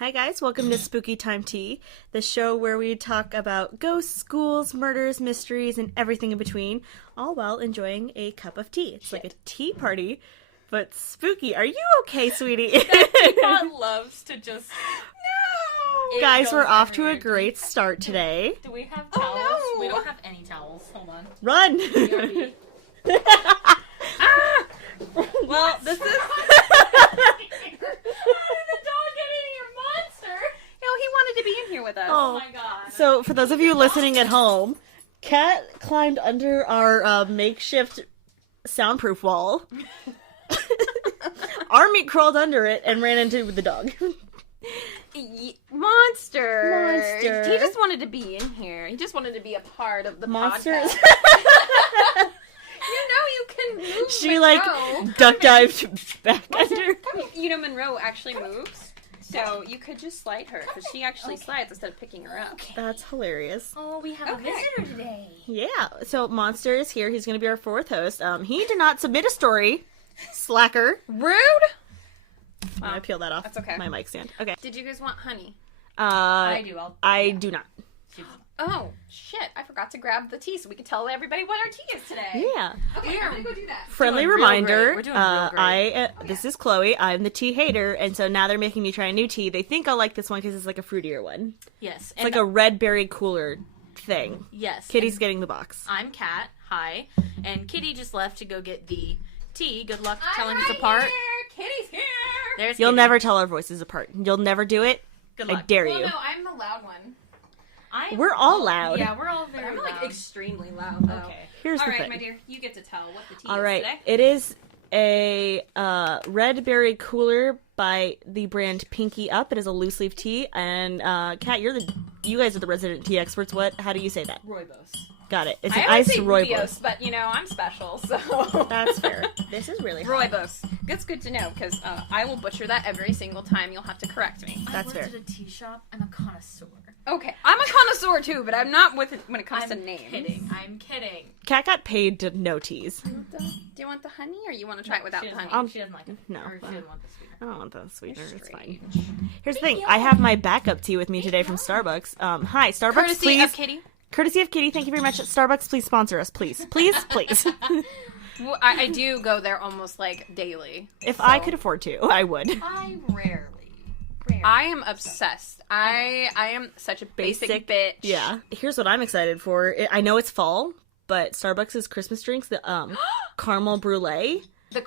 Hi guys, welcome to Spooky Time Tea, the show where we talk about ghosts, ghouls, murders, mysteries, and everything in between, all while enjoying a cup of tea. It's like a tea party, but spooky. Are you okay, sweetie? That loves to just... No! Guys, we're off to a great start today. Do we have towels? Oh, no. We don't have any towels. Hold on. Run! Ah! Well, this is... He wanted to be in here with us. Oh my god. So, for those of you listening at home, Kat climbed under our makeshift soundproof wall. Army crawled under it and ran into the dog. Monster. Monster. He just wanted to be in here. He just wanted to be a part of the Monsters. podcast. You can move She, Monroe. duck dived back under. Monroe actually moves. So you could just slide her, because she actually slides instead of picking her up. That's hilarious. Oh, we have a visitor today. Yeah, so Monster is here. He's going to be our fourth host. He did not submit a story. Slacker. Rude! I'm going to peel that off. That's okay. My mic stand. Okay. Did you guys want honey? I do. I do not. Oh, shit. I forgot to grab the tea so we can tell everybody what our tea is today. Yeah. Okay, I'm going to go do that. Friendly Doing real reminder, great. We're doing real great. This is Chloe. I'm the tea hater, and so now they're making me try a new tea. They think I'll like this one because it's like a fruitier one. Yes. It's like a red berry cooler thing. Yes. Kitty's getting the box. I'm Kat. Hi. And Kitty just left to go get the tea. Good luck telling us apart. Here. Kitty's here. There's You'll Kitty. never tell our voices apart. You'll never do it. Good I luck. dare Well, you. no, I'm the loud one. We're all loud. Yeah, we're all very I'm loud. like extremely loud, though. Okay. Here's All the right, thing. my dear, you get to tell what the tea All is right, today. it is a red berry cooler by the brand Pinky Up. It is a loose leaf tea, and Kat, you guys are the resident tea experts. How do you say that? Rooibos. Got it. It's I an always iced say rooibos. Rooibos, but I'm special, so That's fair. This is really hot. Rooibos. That's good to know because I will butcher that every single time. You'll have to correct me. That's I fair. worked at a tea shop. I'm a connoisseur. Okay, I'm a connoisseur too, but I'm not with it when it comes to names. I'm kidding. Kat got paid to no teas. Do you want the honey, or you want to try it without She the doesn't, honey? she doesn't like it. No. Or she doesn't want the sweetener. I don't want the sweetener. It's fine. Strange. Here's the thing. I have my backup tea with me today from Starbucks. Hi, Starbucks, Courtesy please. of Kitty. Courtesy of Kitty. Thank you very much. Starbucks, please sponsor us, please. Please, please. Well, I do go there almost like daily. If I could afford to, I would. I rarely. I am obsessed. I am such a basic bitch. Yeah. Here's what I'm excited for. I know it's fall, but Starbucks' Christmas drinks, the caramel brulee. The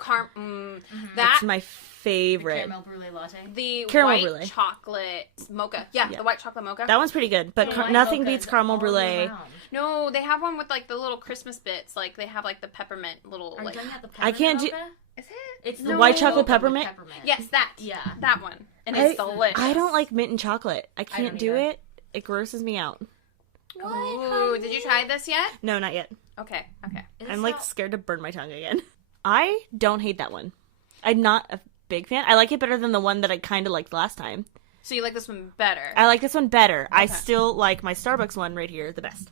That's that my favorite. Caramel brulee latte. the Caramel white brulee. chocolate mocha. Yeah, the white chocolate mocha. That one's pretty good, but White nothing mocha beats is caramel all year brulee. round. No, they have one with like the little Christmas bits. Like they have like the peppermint little Are you like. talking about the I can't do- peppermint mocha? Is it? It's The white chocolate mocha with peppermint? Yes, that. Yeah. That one. And it's delicious. I don't like mint and chocolate. I can't don't do either. it. It grosses me out. Ooh, did you try this yet? No, not yet. Okay. I'm like scared to burn my tongue again. I don't hate that one. I'm not a big fan. I like it better than the one that I kind of liked last time. So you like this one better? I like this one better. I still like my Starbucks one right here the best.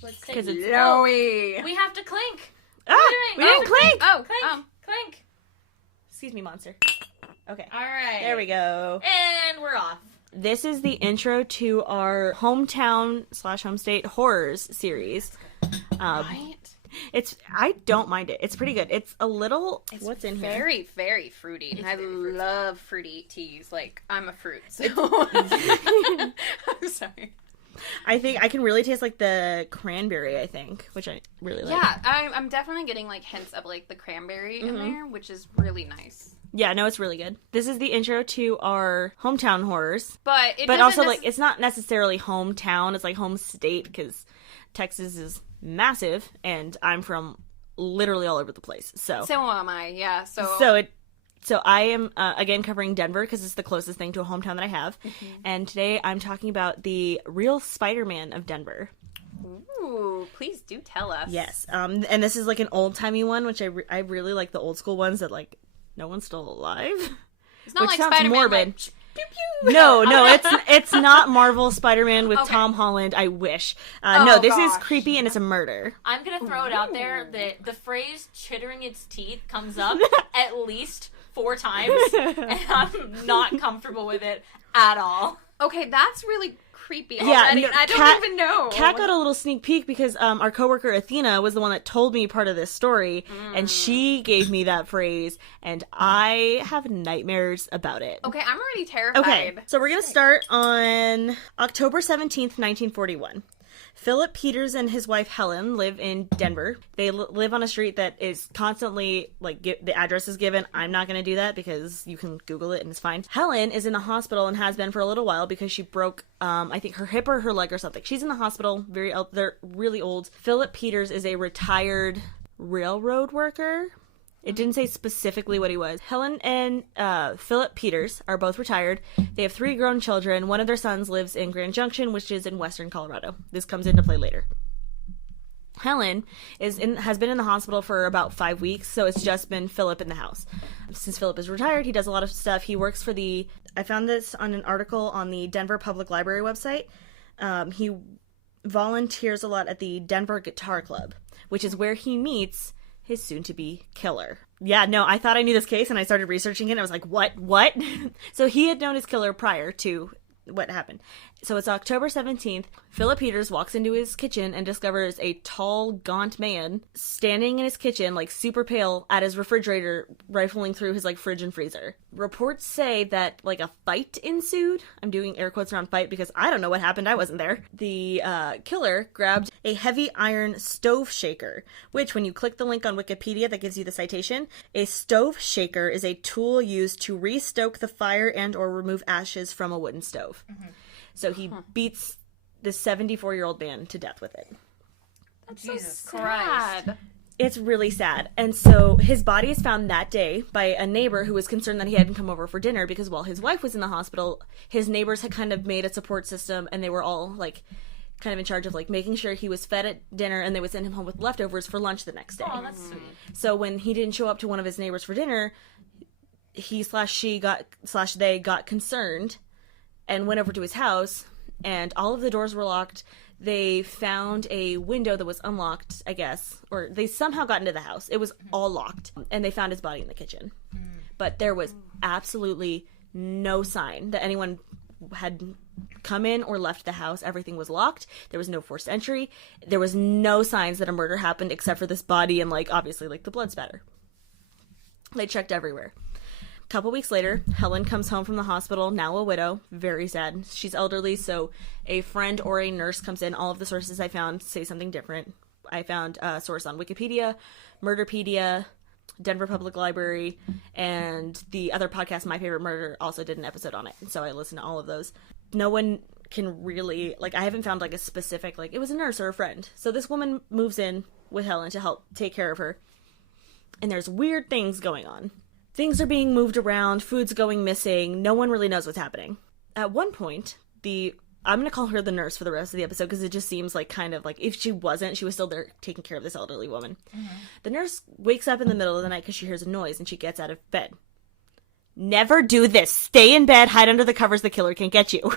Because it's Joey. We have to clink. we didn't clink. Oh, Clink. Excuse me, monster. Okay, All right. there we go. And we're off. This is the intro to our hometown/home state horrors series. right. I don't mind it. It's pretty good. It's a little. What's in here? Very, very fruity. And I love fruity teas. Like, I'm a fruit. So. I'm sorry. I think I can really taste like the cranberry. I think, which I really like. Yeah, I'm definitely getting like hints of like the cranberry in there, which is really nice. Yeah, no, it's really good. This is the intro to our hometown horrors, But also like it's not necessarily hometown. It's like home state because Texas is massive, and I'm from literally all over the place. So am I. Yeah. So I am again covering Denver because it's the closest thing to a hometown that I have, and today I'm talking about the Real Spiderman of Denver. Ooh, please do tell us. Yes, and this is like an old timey one, which I really like the old school ones that like no one's still alive. It's not which like sounds Spider-Man. morbid. Like, pew, pew. No, it's not Marvel Spider-Man with Okay. Tom Holland. I wish. Oh, No, this is gosh. creepy and it's a murder. I'm going to throw it out there that the phrase chittering its teeth comes up at least 4 times, and I'm not comfortable with it at all. Okay, that's really creepy already, and I don't even know. Kat got a little sneak peek because our coworker Athena was the one that told me part of this story, and she gave me that phrase, and I have nightmares about it. Okay, I'm already terrified. Okay, so we're going to start on October 17th, 1941. Philip Peters and his wife Helen live in Denver. They live on a street that is constantly, like, the address is given. I'm not going to do that because you can Google it and it's fine. Helen is in the hospital and has been for a little while because she broke, I think, her hip or her leg or something. She's in the hospital. They're really old. Philip Peters is a retired railroad worker. It didn't say specifically what he was. Helen and Philip Peters are both retired. They have 3 grown children. One of their sons lives in Grand Junction, which is in western Colorado. This comes into play later. Helen has been in the hospital for about 5 weeks, so it's just been Philip in the house. Since Philip is retired, he does a lot of stuff. He works for I found this on an article on the Denver Public Library website. He volunteers a lot at the Denver Guitar Club, which is where he meets his soon-to-be killer. Yeah, no, I thought I knew this case, and I started researching it, and I was like, what? So he had known his killer prior to what happened. So it's October 17th. Philip Peters walks into his kitchen and discovers a tall, gaunt man standing in his kitchen, like, super pale, at his refrigerator, rifling through his, like, fridge and freezer. Reports say that, like, a fight ensued. I'm doing air quotes around fight because I don't know what happened. I wasn't there. The killer grabbed a heavy iron stove shaker, which, when you click the link on Wikipedia that gives you the citation, a stove shaker is a tool used to restoke the fire and or remove ashes from a wooden stove. Mm-hmm. So he beats this 74-year-old man to death with it. That's Jesus so sad. Christ. It's really sad. And so his body is found that day by a neighbor who was concerned that he hadn't come over for dinner because while his wife was in the hospital, his neighbors had kind of made a support system and they were all, like, kind of in charge of, like, making sure he was fed at dinner and they would send him home with leftovers for lunch the next day. Oh, that's sweet. So when he didn't show up to one of his neighbors for dinner, they got concerned and went over to his house, and all of the doors were locked. They found a window that was unlocked, I guess, or they somehow got into the house. It was all locked, and they found his body in the kitchen. But there was absolutely no sign that anyone had come in or left the house. Everything was locked. There was no forced entry. There was no signs that a murder happened except for this body and, like, obviously, like, the blood spatter. They checked everywhere. Couple weeks later, Helen comes home from the hospital, now a widow. Very sad. She's elderly, so a friend or a nurse comes in. All of the sources I found say something different. I found a source on Wikipedia, Murderpedia, Denver Public Library, and the other podcast, My Favorite Murder, also did an episode on it. So I listened to all of those. No one can really, like, I haven't found, like, a specific, like, it was a nurse or a friend. So this woman moves in with Helen to help take care of her. And there's weird things going on. Things are being moved around, food's going missing, no one really knows what's happening. At one point, I'm going to call her the nurse for the rest of the episode because it just seems like kind of like if she was still there taking care of this elderly woman. Mm-hmm. The nurse wakes up in the middle of the night because she hears a noise and she gets out of bed. Never do this. Stay in bed, hide under the covers, the killer can't get you.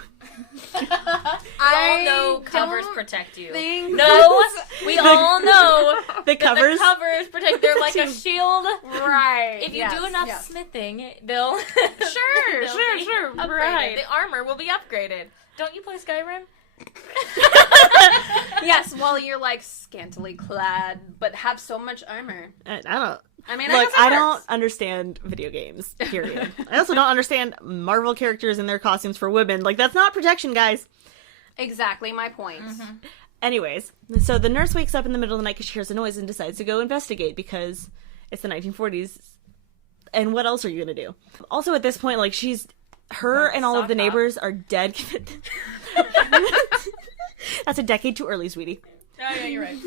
I all know covers protect you. No, we all know the covers protect. They're like a shield. Right. If you do enough smithing, they'll Sure. Right. The armor will be upgraded. Don't you play Skyrim? Yes, well, you're, like, scantily clad, but have so much armor. I don't. I mean, look, I don't understand video games, period. I also don't understand Marvel characters and their costumes for women. Like, that's not protection, guys. Exactly my point. Mm-hmm. Anyways, so the nurse wakes up in the middle of the night because she hears a noise and decides to go investigate because it's the 1940s. And what else are you going to do? Also, at this point, like, her and all of the neighbors are dead. That's a decade too early, sweetie. Oh, yeah, you're right.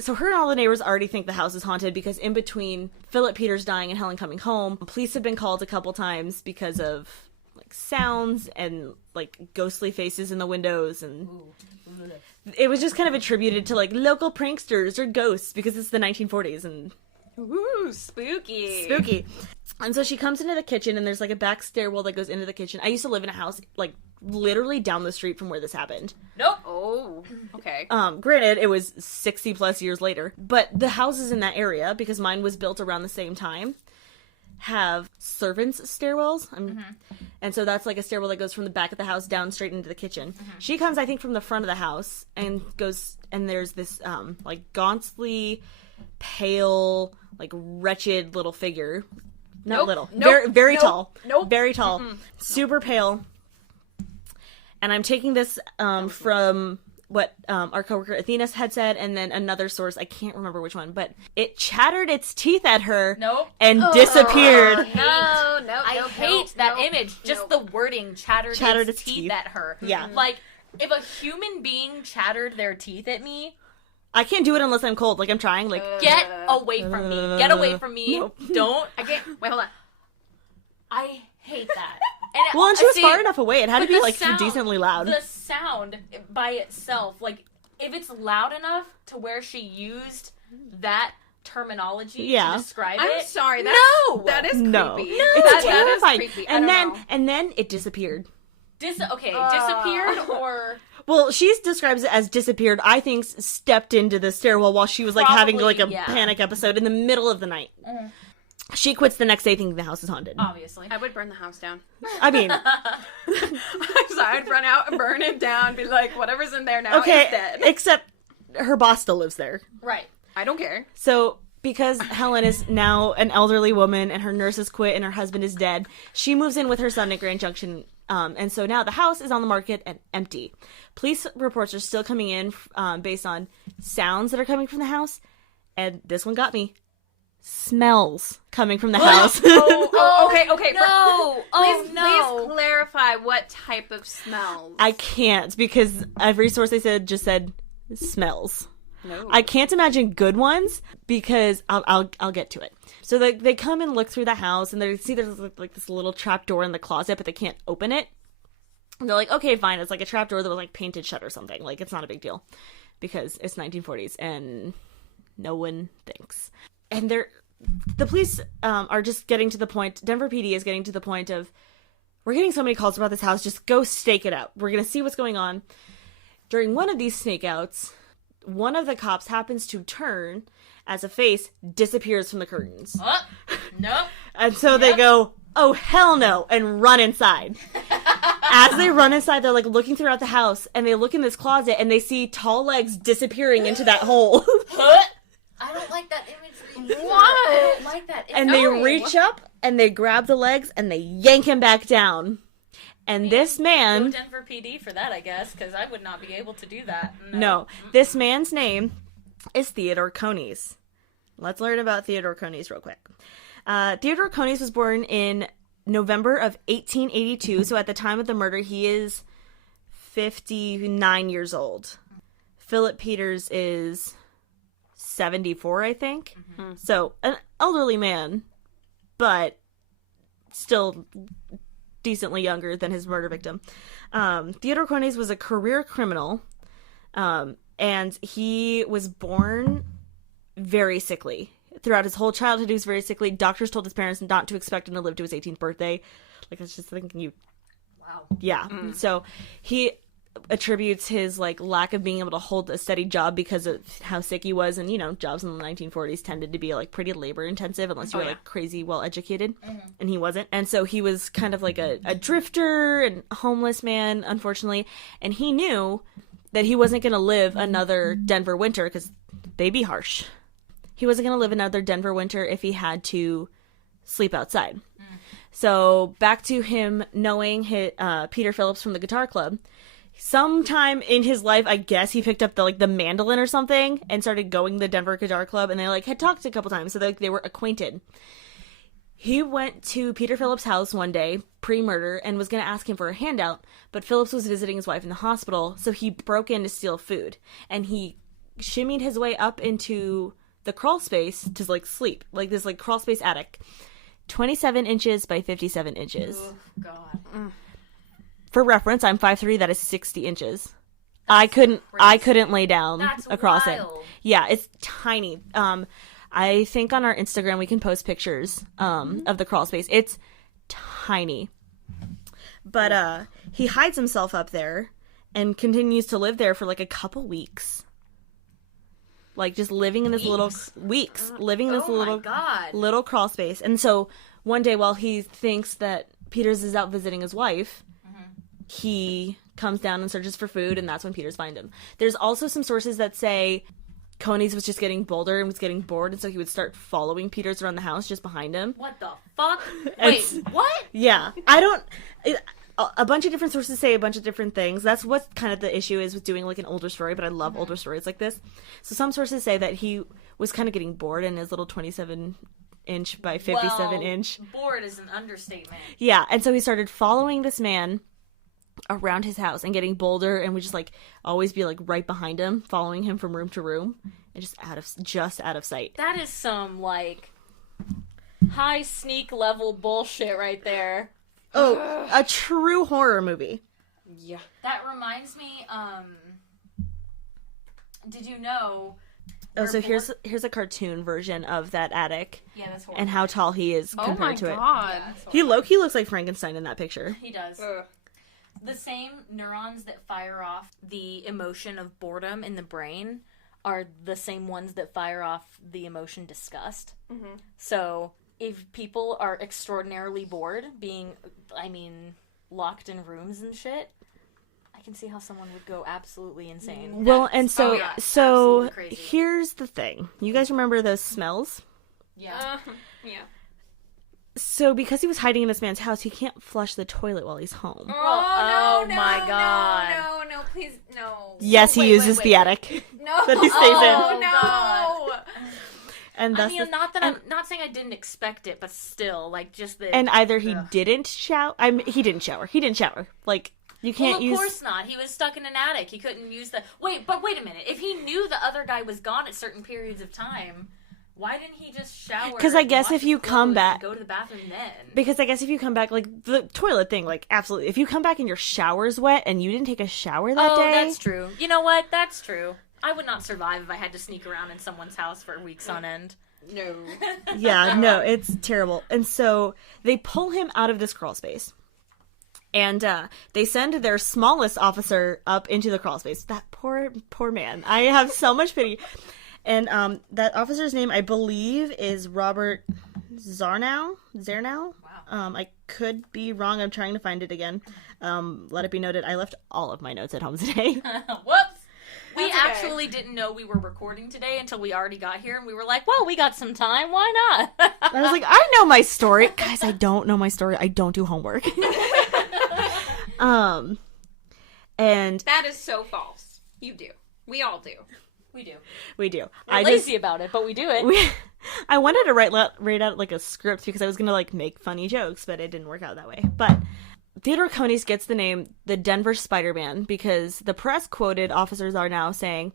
So her and all the neighbors already think the house is haunted because in between Philip Peters dying and Helen coming home, police have been called a couple times because of, like, sounds and, like, ghostly faces in the windows, and it was just kind of attributed to, like, local pranksters or ghosts because it's the 1940s and ooh, spooky. And so she comes into the kitchen and there's, like, a back stairwell that goes into the kitchen. I used to live in a house, like, literally down the street from where this happened. Nope. Oh, okay. Granted, it was 60 plus years later, but the houses in that area, because mine was built around the same time, have servants' stairwells. And so that's like a stairwell that goes from the back of the house down straight into the kitchen. She comes, I think, from the front of the house and goes, and there's this, like, gauntly, pale, like, wretched little figure. Not little. Very tall. Very tall. Super pale. And I'm taking this from what our coworker Athena had said, and then another source, I can't remember which one, but it chattered its teeth at her and disappeared. I hate that image. Just the wording, chattered its teeth at her. Yeah. Like, if a human being chattered their teeth at me, I can't do it unless I'm cold. Like, I'm trying. Like, get away from me. Get away from me. Nope. Don't. I can't. Wait, hold on. I hate that. And she was far enough away. It had to be, like, sound, decently loud. The sound by itself, like, if it's loud enough to where she used that terminology to describe it. I'm sorry. That is creepy. No. It's terrifying. That is creepy. And then it disappeared. Disappeared or... Well, she describes it as disappeared. I think stepped into the stairwell while she was, like, having, like, a panic episode in the middle of the night. She quits the next day thinking the house is haunted. Obviously. I would burn the house down. I mean... I'm sorry, I'd run out and burn it down, be like, whatever's in there now is dead. Except her boss still lives there. Right. I don't care. So, because Helen is now an elderly woman and her nurse has quit and her husband is dead, she moves in with her son at Grand Junction. And so now the house is on the market and empty. Police reports are still coming in based on sounds that are coming from the house. And this one got me. Smells coming from the house. Okay. No. Please clarify what type of smells. I can't, because every source they said just said smells. No. I can't imagine good ones, because I'll get to it. So they come and look through the house, and they see there's like this little trap door in the closet, but they can't open it. And they're like, okay, fine, it's like a trap door that was like painted shut or something. Like, it's not a big deal, because it's 1940s and no one thinks. And the police are just getting to the point, Denver PD is getting to the point of, we're getting so many calls about this house, just go stake it out. We're going to see what's going on. During one of these stakeouts, one of the cops happens to turn as a face disappears from the curtains. No. And so they go, oh, hell no, and run inside. As they run inside, they're like looking throughout the house, and they look in this closet, and they see tall legs disappearing into that hole. I don't like that image. What? I don't like that image. And they reach up, and they grab the legs, and they yank him back down. And this man... Go Denver PD for that, I guess, because I would not be able to do that. No. This man's name is Theodore Coneys. Let's learn about Theodore Coneys real quick. Theodore Coneys was born in November of 1882, so at the time of the murder, he is 59 years old. Philip Peters is 74, I think. Mm-hmm. So, an elderly man, but still decently younger than his murder victim. Theodore Coneys was a career criminal, and he was born very sickly. Throughout his whole childhood, he was very sickly. Doctors told his parents not to expect him to live to his 18th birthday. Like, that's just thinking you... Wow. Yeah. So, he attributes his, like, lack of being able to hold a steady job because of how sick he was. And, you know, jobs in the 1940s tended to be, like, pretty labor-intensive unless you were, like, crazy well-educated. Mm-hmm. And he wasn't. And so he was kind of like a drifter and homeless man, unfortunately. And he knew that he wasn't going to live another Denver winter because they'd be harsh. He wasn't going to live another Denver winter if he had to sleep outside. Mm. So back to him knowing Peter Phillips from the guitar club. Sometime in his life, I guess, he picked up the mandolin or something and started going to the Denver Guitar Club, and they had talked a couple times, so they were acquainted. He went to Peter Phillips' house one day, pre-murder, and was going to ask him for a handout, but Phillips was visiting his wife in the hospital, so he broke in to steal food, and he shimmied his way up into the crawl space to sleep, this crawl space attic, 27 inches by 57 inches. Oh God. Mm. For reference, I'm 5'3", that is 60 inches. I couldn't lay down across it. Yeah, it's tiny. I think on our Instagram we can post pictures of the crawl space. It's tiny. But he hides himself up there and continues to live there for a couple weeks. Just living in this little crawl space. And so one day while he thinks that Peters is out visiting his wife, he comes down and searches for food, and that's when Peters finds him. There's also some sources that say Coneys was just getting bolder and was getting bored, and so he would start following Peters around the house just behind him. What the fuck? Wait, what? Yeah. A bunch of different sources say a bunch of different things. That's what kind of the issue is with doing, like, an older story, but I love older stories like this. So some sources say that he was kind of getting bored in his little 27-inch by 57-inch. Bored is an understatement. Yeah, and so he started following this man around his house and getting bolder, and would just, like, always be, like, right behind him, following him from room to room, and just out of sight. That is some, like, high sneak level bullshit right there. Oh, a true horror movie. Yeah. That reminds me, did you know... Oh, so here's a cartoon version of that attic. Yeah, that's horrible. And how tall he is compared to it. Oh my god. Yeah, He low-key looks like Frankenstein in that picture. He does. Ugh. The same neurons that fire off the emotion of boredom in the brain are the same ones that fire off the emotion disgust. Mm-hmm. So if people are extraordinarily bored, locked in rooms and shit, I can see how someone would go absolutely insane. Well, and so absolutely crazy. Here's the thing. You guys remember those smells? Yeah. Yeah. So because he was hiding in this man's house, he can't flush the toilet while he's home. Oh my god. No, please, no. Yes, he uses the attic No. that he stays Oh, no. God. in. And I mean, I'm not saying I didn't expect it, but still, like, just the... And either he didn't shower. He didn't shower. Like, you can't use... Of course not. He was stuck in an attic. He couldn't use the... Wait a minute. If he knew the other guy was gone at certain periods of time... Why didn't he just shower? Because I guess if you come back... Go to the bathroom then. Because I guess if you come back, like, the toilet thing, like, absolutely. If you come back and your shower's wet and you didn't take a shower that day... Oh, that's true. You know what? That's true. I would not survive if I had to sneak around in someone's house for weeks on end. No. Yeah, no, it's terrible. And so they pull him out of this crawl space. And they send their smallest officer up into the crawl space. That poor man. I have so much pity. And that officer's name, I believe, is Robert Zarnow. Wow. I could be wrong. I'm trying to find it again. Let it be noted, I left all of my notes at home today. Whoops! We That's okay. actually didn't know we were recording today until we already got here, and we were like, well, we got some time. Why not? I was like, I know my story. Guys, I don't know my story. I don't do homework. And That is so false. You do. We all do. We do. We're lazy about it, but we do it. I wanted to write out like a script because I was gonna like make funny jokes, but it didn't work out that way. But Theodore Coneys gets the name the Denver Spider-Man because the press quoted officers are now saying,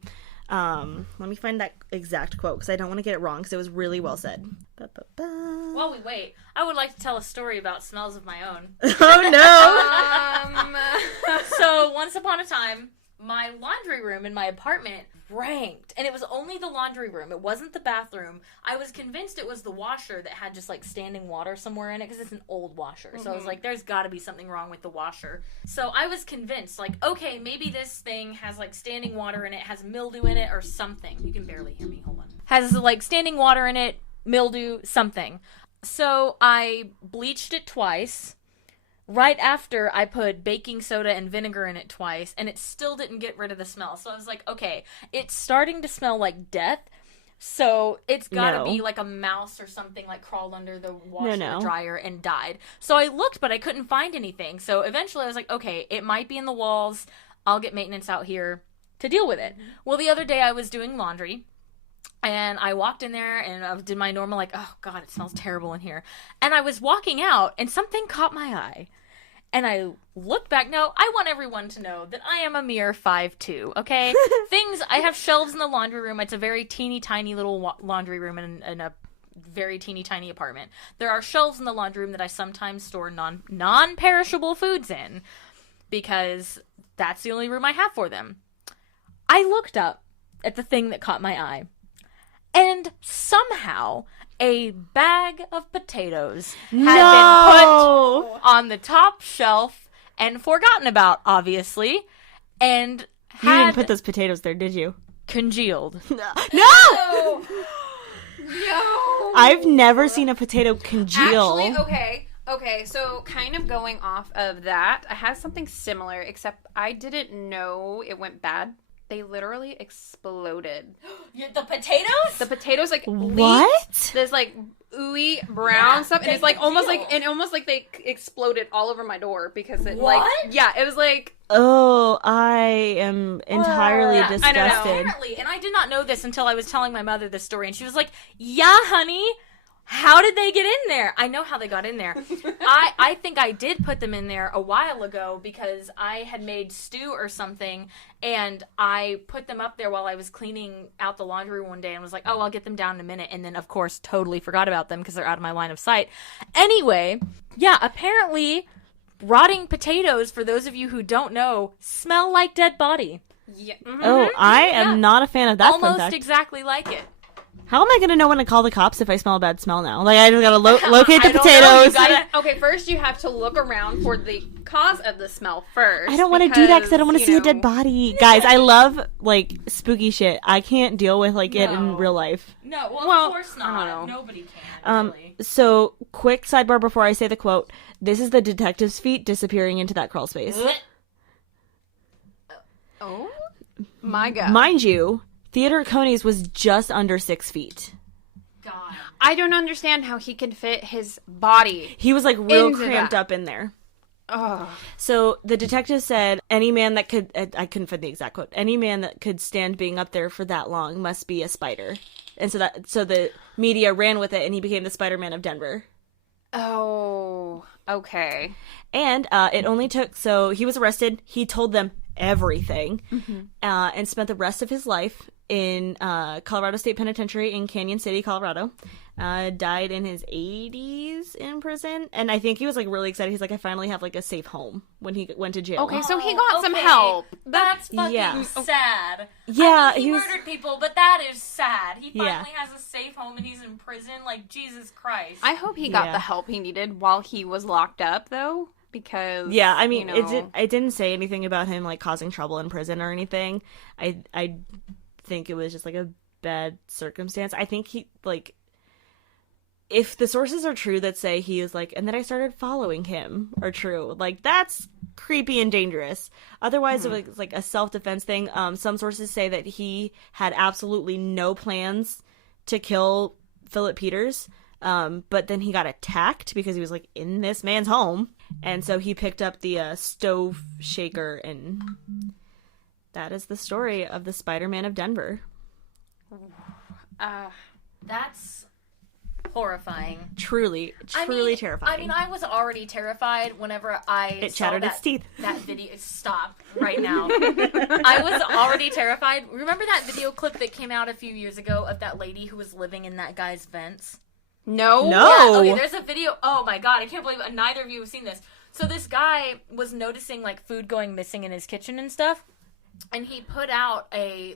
let me find that exact quote because I don't want to get it wrong because it was really well said. While we wait, I would like to tell a story about smells of my own. Oh no! So once upon a time, my laundry room in my apartment ranked, and it was only the laundry room. It wasn't the bathroom. I was convinced it was the washer that had just like standing water somewhere in it because it's an old washer. So I was like, there's got to be something wrong with the washer. So I was convinced, like, okay, maybe this thing has like standing water in it, has mildew in it, or something. You can barely hear me. Hold on. Has like standing water in it, mildew, something. So I bleached it twice. Right after, I put baking soda and vinegar in it twice, and it still didn't get rid of the smell. So I was like, okay, it's starting to smell like death, so it's gotta be like a mouse or something like crawled under the washer or dryer and died. So I looked, but I couldn't find anything. So eventually I was like, okay, it might be in the walls. I'll get maintenance out here to deal with it. Well, the other day I was doing laundry, and I walked in there, and I did my normal, like, oh, God, it smells terrible in here. And I was walking out, and something caught my eye. And I looked back. Now, I want everyone to know that I am a mere 5'2", okay? I have shelves in the laundry room. It's a very teeny tiny little laundry room in a very teeny tiny apartment. There are shelves in the laundry room that I sometimes store non-perishable foods in because that's the only room I have for them. I looked up at the thing that caught my eye. And somehow, a bag of potatoes had been put on the top shelf and forgotten about, obviously, and you didn't put those potatoes there, did you? Congealed. No! No. I've never seen a potato congeal. Actually, okay, so kind of going off of that, I had something similar, except I didn't know it went bad. They literally exploded. The potatoes? The potatoes, like, What? leaked this, like, ooey brown stuff, and it's, like, almost congeal. like they exploded all over my door, because it, What? like, yeah, it was, like... Oh, I am entirely Yeah, disgusted. I don't know. Apparently, and I did not know this until I was telling my mother this story, and she was like, yeah, honey, how did they get in there? I know how they got in there. I think I did put them in there a while ago because I had made stew or something, and I put them up there while I was cleaning out the laundry one day and was like, oh, I'll get them down in a minute, and then, of course, totally forgot about them because they're out of my line of sight. Anyway, yeah, apparently... rotting potatoes, for those of you who don't know, smell like dead body. Yeah. Oh, I am not a fan of that fun Almost fact. exactly like it. How am I going to know when to call the cops if I smell a bad smell now? Like, I just got to locate the I don't know, you potatoes. gotta- Okay, first you have to look around for the cause of the smell first. I don't want to do that because I don't want to you see a know, dead body. Guys, I love, like, spooky shit. I can't deal with, like, it in No. real life. No, Well, of course I not. don't know. Nobody can, really. So, quick sidebar before I say the quote. This is the detective's feet disappearing into that crawl space. Oh my god. Mind you, Theodore Coneys was just under 6 feet. God. I don't understand how he can fit his body. He was, like, real Into cramped that. up in there. Oh. So the detective said, any man that could, I couldn't find the exact quote, any man that could stand being up there for that long must be a spider. And so the media ran with it, and he became the Spiderman of Denver. Oh. Okay. And it only took, so he was arrested, he told them everything, and spent the rest of his life in Colorado State Penitentiary in Canyon City, Colorado. Died in his 80s in prison, and I think he was, like, really excited. He's like, I finally have, like, a safe home when he went to jail. Okay, so he got some Okay. help. That's fucking Yeah. sad. Yeah, I mean, he he was- murdered people, but that is sad. He Yeah. finally has a safe home and he's in prison. Like, Jesus Christ. I hope he got Yeah. the help he needed while he was locked up, though, because Yeah, I mean, you know, it didn't say anything about him, like, causing trouble in prison or anything. I think it was just, like, a bad circumstance. I think he, like, if the sources are true that say he was like, and then I started following him, are true, like, that's creepy and dangerous. Otherwise, if it's like a self-defense thing, some sources say that he had absolutely no plans to kill Philip Peters, but then he got attacked because he was, like, in this man's home, and so he picked up the stove shaker, and that is the story of the Spiderman of Denver. That's horrifying. Truly terrifying. I mean, I was already terrified whenever It saw chattered that, its teeth. That video. Stop right now. I was already terrified. Remember that video clip that came out a few years ago of that lady who was living in that guy's vents? no. No. Yeah, okay, there's a video. Oh my god, I can't believe neither of you have seen this. So this guy was noticing, like, food going missing in his kitchen and stuff. And he put out a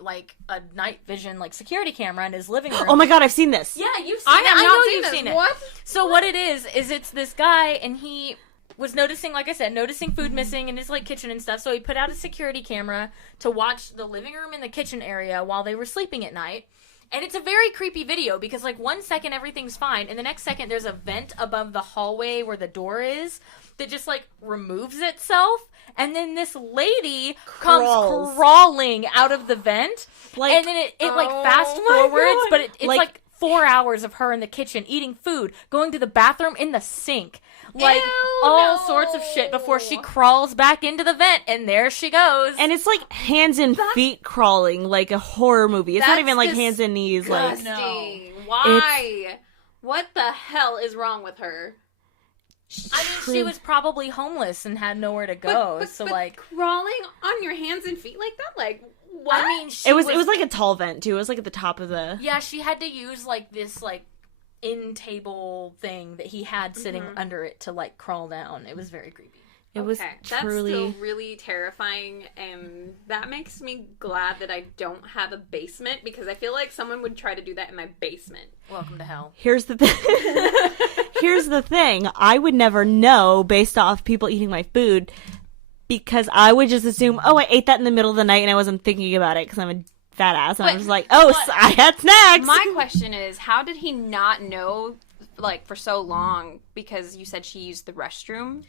night vision, like, security camera in his living room. Oh my god, I've seen this. Yeah, you've seen I it. have I not know seen you've this. seen it. What? So what it is it's this guy, and he was noticing, like I said, food missing in his, like, kitchen and stuff. So he put out a security camera to watch the living room and the kitchen area while they were sleeping at night. And it's a very creepy video because, like, 1 second everything's fine, and the next second there's a vent above the hallway where the door is that just, like, removes itself, and then this lady comes crawling out of the vent, Like, and then it like, fast my forwards, God. but it's Like- like 4 hours of her in the kitchen eating food, going to the bathroom in the sink, like, Ew, all no. sorts of shit before she crawls back into the vent, and there she goes. And it's like hands and feet crawling, like a horror movie. It's not That's even like hands and knees. Like, Disgusting. Why? What the hell is wrong with her? I mean, she was probably homeless and had nowhere to go, so, but like, crawling on your hands and feet like that, like what? I mean, she it was like a tall vent too. It was like at the top of the. yeah, she had to use, like, this, like, in-table thing that he had sitting under it to, like, crawl down. It was very creepy. It was truly. That's still really terrifying, and that makes me glad that I don't have a basement, because I feel like someone would try to do that in my basement. Welcome to hell. Here's the thing. Here's the thing. I would never know based off people eating my food, because I would just assume, oh, I ate that in the middle of the night and I wasn't thinking about it because I'm a fat ass, and But- I was like, oh, I had snacks. My question is, how did he not know, like, for so long? Because you said she used the restroom.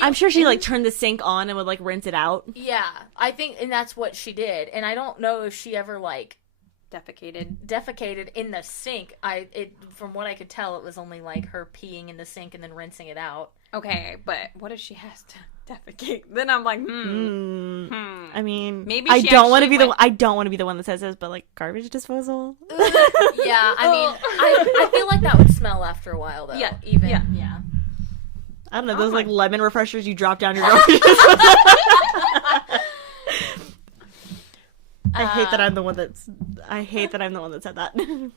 I'm sure she like turned the sink on and would like rinse it out. Yeah, I think, and that's what she did. And I don't know if she ever like defecated in the sink. From what I could tell, it was only like her peeing in the sink and then rinsing it out. Okay, but what if she has to defecate? Then I'm like, I mean, maybe I she don't want to actually be went- I don't want to be the one that says this, but like garbage disposal. Yeah, I mean, I feel like that would smell after a while though. Yeah, even yeah. I don't know, Oh those my- like lemon refreshers you drop down your garbage. I hate that I'm the one that's. I hate that I'm the one that said that. You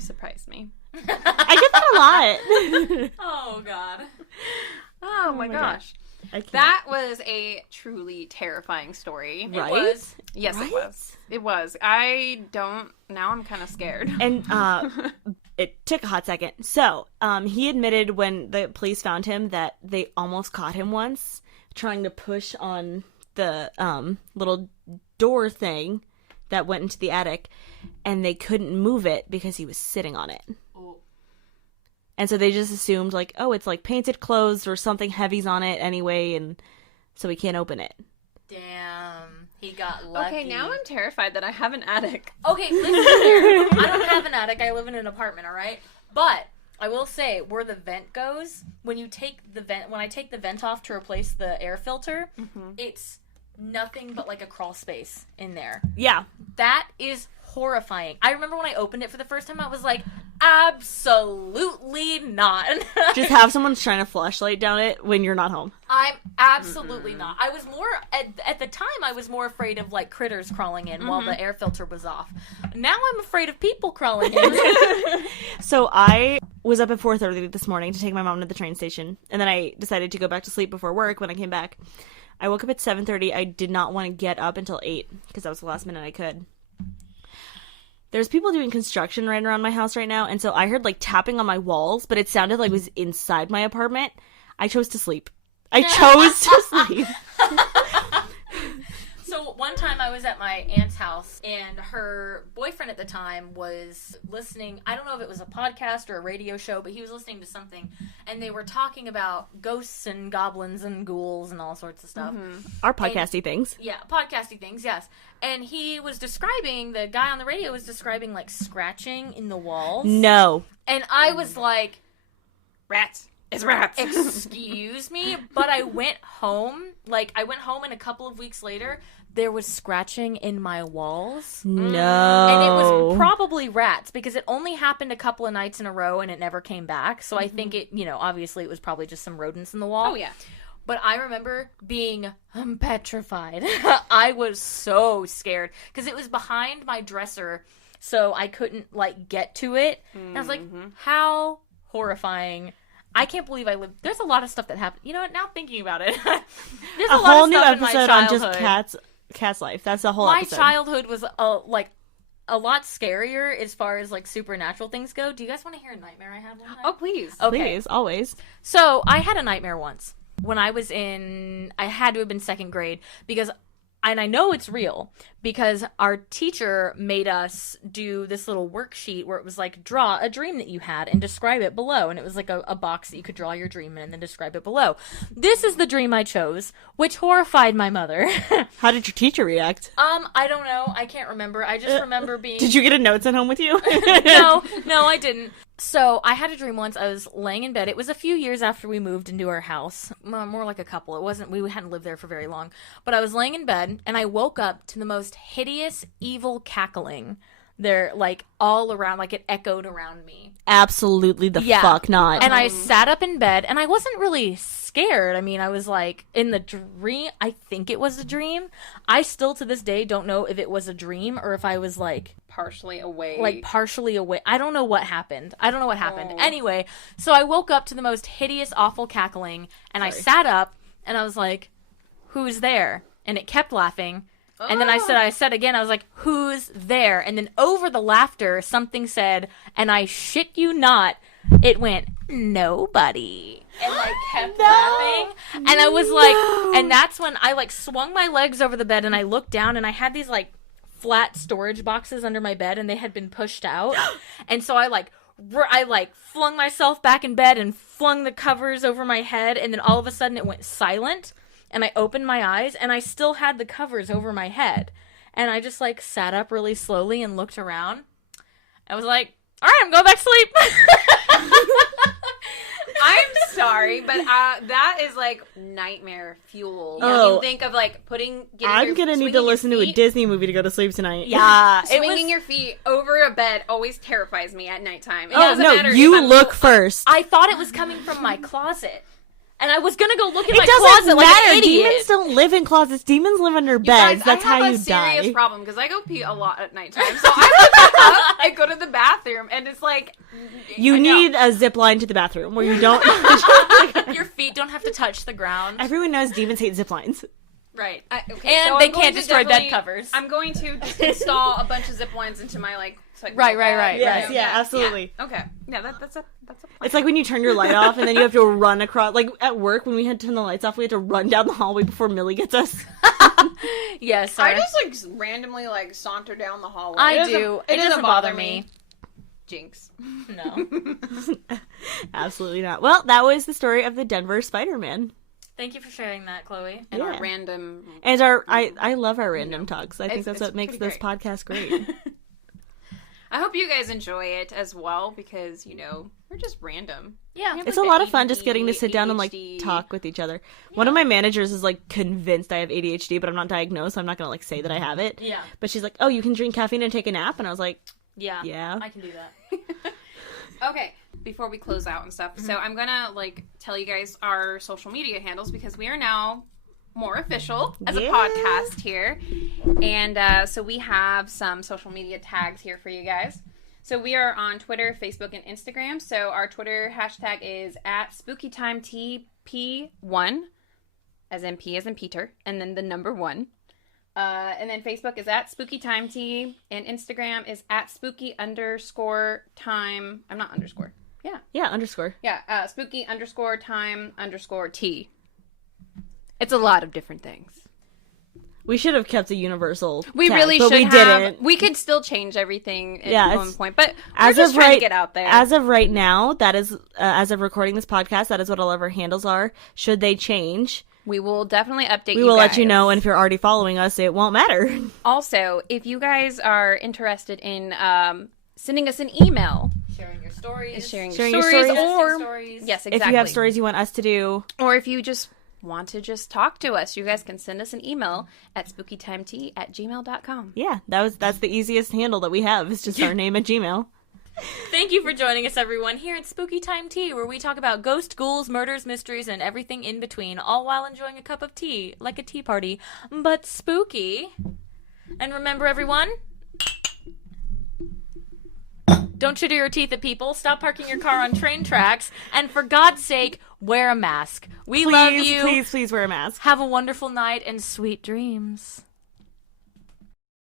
surprised me. I get that a lot. Oh God. Oh my my gosh. I can't. That was a truly terrifying story. Right? It was. Yes, Right? it was. It was. Now I'm kind of scared. And it took a hot second. So he admitted when the police found him that they almost caught him once trying to push on the little door thing that went into the attic, and they couldn't move it because he was sitting on it. Oh. And so they just assumed like, oh, it's like painted closed or something heavy's on it anyway, and so we can't open it. Damn, he got lucky. Okay, now I'm terrified that I have an attic. Okay, listen here. I don't have an attic. I live in an apartment, all right? But I will say, where the vent goes, when I take the vent off to replace the air filter, it's nothing but like a crawl space in there. Yeah. That is horrifying. I remember when I opened it for the first time, I was like, absolutely not. Just have someone shine a flashlight down it when you're not home. I'm absolutely not. I was more at the time. I was more afraid of like critters crawling in while the air filter was off. Now I'm afraid of people crawling in. So I was up at 4:30 this morning to take my mom to the train station, and then I decided to go back to sleep before work. When I came back, I woke up at 7:30. I did not want to get up until 8 because that was the last minute I could. There's people doing construction right around my house right now, and so I heard like tapping on my walls, but it sounded like it was inside my apartment. I chose to sleep. I chose to sleep. So one time I was at my aunt's house, and her boyfriend at the time was listening. I don't know if it was a podcast or a radio show, but he was listening to something, and they were talking about ghosts and goblins and ghouls and all sorts of stuff. Our podcasty things. Yeah, podcasty things, yes. And he was describing, the guy on the radio was describing, like, scratching in the walls. No. And I was like, Rats. It's rats. excuse me? But I went home, and a couple of weeks later, there was scratching in my walls. No. And it was probably rats, because it only happened a couple of nights in a row and it never came back. So I think it, obviously it was probably just some rodents in the wall. Oh, yeah. But I remember being petrified. I was so scared because it was behind my dresser, so I couldn't, like, get to it. And I was like, how horrifying. I can't believe I lived. There's a lot of stuff that happened. You know what? Now thinking about it, there's a lot whole of new stuff in my episode on just childhood. cat's life. That's the whole My episode. childhood was a lot scarier as far as like supernatural things go. Do you guys want to hear a nightmare I had one time? Oh, please. Okay. Please, always. So I had a nightmare once when I had to have been second grade and I know it's real because our teacher made us do this little worksheet where it was like, draw a dream that you had and describe it below. And it was like a box that you could draw your dream in and then describe it below. This is the dream I chose, which horrified my mother. How did your teacher react? I don't know. I can't remember. I just remember being... Did you get a note sent home with you? No, I didn't. So I had a dream once. I was laying in bed. It was a few years after we moved into our house. More like a couple. It wasn't, we hadn't lived there for very long. But I was laying in bed and I woke up to the most hideous, evil cackling. They're like all around, like it echoed around me. Absolutely the fuck not. And I sat up in bed and I wasn't really scared. I mean, I was like in the dream. I think it was a dream. I still to this day don't know if it was a dream or if I was like partially awake. I don't know what happened. Oh. Anyway, so I woke up to the most hideous, awful cackling and I sat up and I was like, who's there? And it kept laughing. And then I said again, I was like, who's there? And then over the laughter, something said, and I shit you not, it went, nobody. And I kept laughing. And I was like, and that's when I like swung my legs over the bed and I looked down and I had these like flat storage boxes under my bed, and they had been pushed out. And so I flung myself back in bed and flung the covers over my head, and then all of a sudden it went silent, and I opened my eyes, and I still had the covers over my head. And I just, like, sat up really slowly and looked around. I was like, all right, I'm going back to sleep. I'm sorry, but that is like nightmare fuel. Oh. You think of like I'm gonna need to listen to a Disney movie to go to sleep tonight. Yeah. Swinging your feet over a bed always terrifies me at nighttime. It Oh, doesn't no, matter you if I'm look first. I thought it was coming from my closet. And I was gonna go look in It my doesn't closet like matter. an idiot. Demons don't live in closets. Demons live under beds. Guys, That's I have how you a serious die. problem because I go pee a lot at nighttime. So I wake up and go to the bathroom, and it's like You need a zip line to the bathroom where you don't. Your feet don't have to touch the ground. Everyone knows demons hate zip lines. Right. Okay, And so they I'm going can't to destroy bed definitely- covers. I'm going to just install a bunch of zip lines into my Right. Yes, yeah, absolutely. Yeah. Okay. Yeah, that's a plan. It's like when you turn your light off and then you have to run across. Like at work, when we had to turn the lights off, we had to run down the hallway before Millie gets us. Yes, I just randomly saunter down the hallway. I do. It doesn't bother me. Jinx. No. Absolutely not. Well, that was the story of the Denver Spider-Man. Thank you for sharing that, Chloe. And Yeah. our random. And I love our random talks. I think that's it's what makes pretty this podcast great. I hope you guys enjoy it as well because we're just random. Yeah. We have, It's like, a the lot of fun just ADD, getting to sit down and ADHD. talk with each other. One of my managers is convinced I have ADHD, but I'm not diagnosed, so I'm not gonna say that I have it. Yeah. But she's like, "Oh, you can drink caffeine and take a nap," and I was like, Yeah. "Yeah." I can do that. Okay, before we close out and stuff, so I'm gonna tell you guys our social media handles because we are now more official as a Yeah. podcast here, and so we have some social media tags here for you guys. So we are on Twitter, Facebook, and Instagram. So our Twitter hashtag is @SpookyTimeTP1, as in P as in Peter, and then the number 1. And then Facebook is @SpookyTimeT, and Instagram is @Spooky_time. I'm not underscore. Yeah, underscore. Yeah, Spooky_time_T. It's a lot of different things. We should have kept a universal. We tag, really but should we have. didn't. We could still change everything Yeah, at one it's- point, but we're As just of trying right, to get out there. As of right now, that is as of recording this podcast. That is what all of our handles are. Should they change, we will definitely update. we will let you guys. know. And if you're already following us, it won't matter. Also, if you guys are interested in sending us an email, Sharing your stories. sharing Sharing your stories, stories. or stories. yes, exactly. If you have stories you want us to do, or if you just want to just talk to us, you guys can send us an email at spookytimet@gmail.com. yeah, that's the easiest handle that we have. It's just our name at Gmail. Thank you for joining us, everyone, here at Spooky Time Tea, where we talk about ghosts, ghouls, murders, mysteries, and everything in between, all while enjoying a cup of tea, like a tea party, but spooky. And remember, everyone, don't chitter your teeth at people, stop parking your car on train tracks, and for God's sake, wear a mask. We love you. Please wear a mask. Have a wonderful night and sweet dreams.